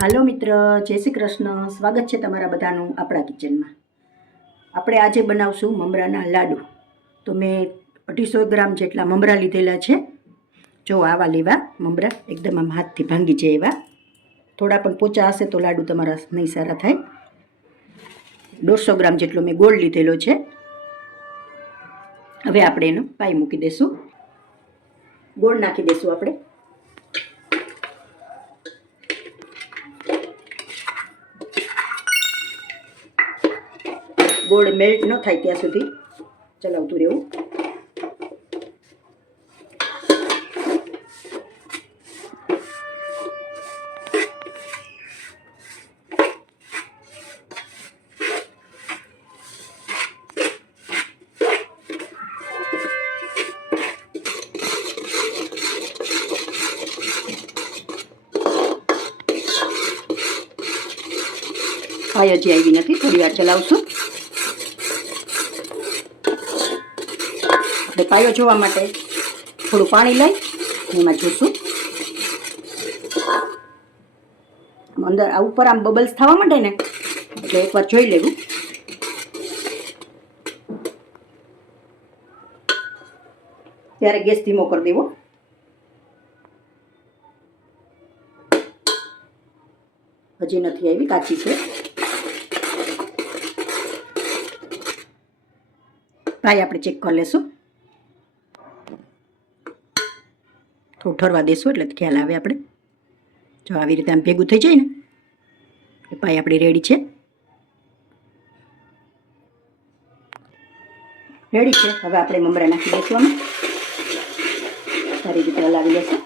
હાલો મિત્ર, જય શ્રી કૃષ્ણ. સ્વાગત છે તમારા બધાનું આપણા કિચનમાં. આપણે આજે બનાવશું મમરાના લાડુ. તો મેં 250 ગ્રામ જેટલા મમરા લીધેલા છે. જો આવા લેવા મમરા, એકદમ આમ હાથથી ભાંગી જાય એવા. થોડા પણ પોચા હશે તો લાડુ તમારા નહીં સારા થાય. 150 ગ્રામ જેટલો મેં ગોળ લીધેલો છે. હવે આપણે એનો પાઈ મૂકી દઈશું. ગોળ નાખી દઈશું આપણે. ગોળ મેલ્ટ ન થાય ત્યાં સુધી ચલાવતું રહેવું. પાય હજી આવી નથી, થોડી વાર ચલાવશું. આપણે પાયો જોવા માટે થોડું પાણી લઈ એમાં જોઈશું. અંદર આ ઉપર આમ બબલ્સ થવા માંડે ને એટલે એકવાર જોઈ લેવું. ત્યારે ગેસ ધીમો કરી દેવો. હજી નથી આવી, કાચી છે. પાય આપણે ચેક કરી લેશું. થોડું ઠરવા દેશું એટલે ખ્યાલ આવે. આપણે જો આવી રીતે આમ ભેગું થઈ જાય ને એ પાય આપણી રેડી છે. રેડી છે. હવે આપણે મમરા નાખી દઈશું. આમાં સારી રીતે હલાવી લેશું.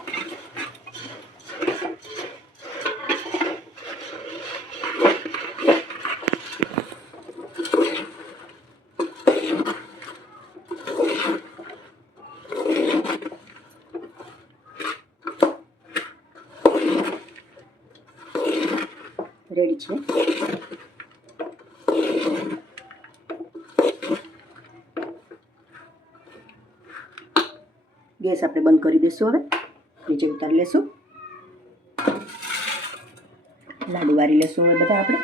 રેડી છે. ગેસ આપણે બંધ કરી દઈશું. હવે નીચે ઉતારી લેશું. લાડુ વારી લેશું હવે બધા આપણે.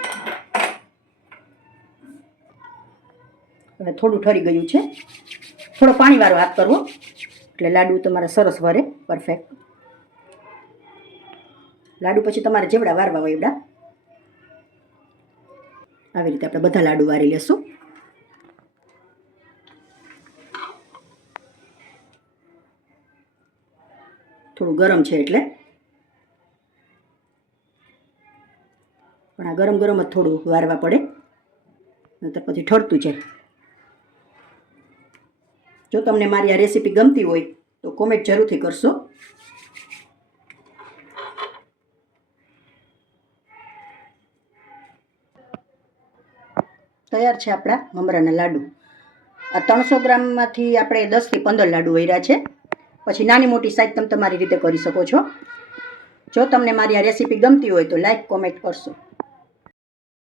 હવે થોડું ઠરી ગયું છે. થોડો પાણીવાળો હાથ કરવો એટલે લાડુ તમારા સરસ વરે પરફેક્ટ. લાડુ પછી તમારે જેવડા વારવા હોય એવડા આવી રીતે આપણે બધા લાડુ વારી લેશું. થોડું ગરમ છે એટલે, પણ આ ગરમ ગરમ જ થોડું વારવા પડે, નહીંતર પછી ઠરતું જાય. જો તમને મારી આ રેસીપી ગમતી હોય તો કોમેન્ટ જરૂરથી કરશો. તૈયાર છે આપણા મમરાના લાડુ. આ 300 ગ્રામમાંથી આપણે 10 થી 15 લાડુ વર્યા છે. પછી નાની મોટી સાઈઝ તમે તમારી રીતે કરી શકો છો. જો તમને મારી આ રેસીપી ગમતી હોય તો લાઈક કોમેન્ટ કરશો.